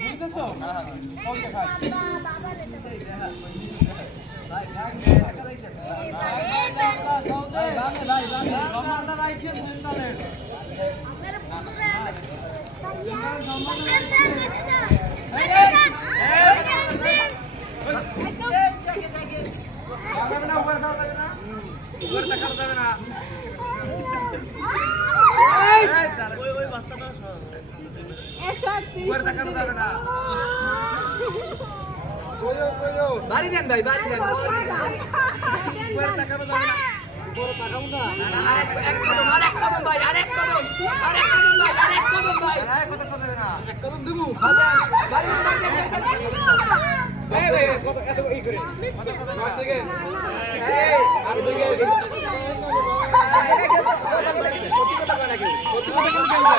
বুঝতেছো? ওকে ভাই। সম্মানটা রাখেন তাহলে। বাড়ি দেন ভাই, বাড়ি দেন। এক কদম, আরেক কদম ভাই, আরেক কদম, আরেক কদম ভাই, আরেক কদম ভাই। বাড়ি দেন, বাড়ি দেন। সত্যি কথা কয় নাকি? সত্যি কথা কেউ বলবে?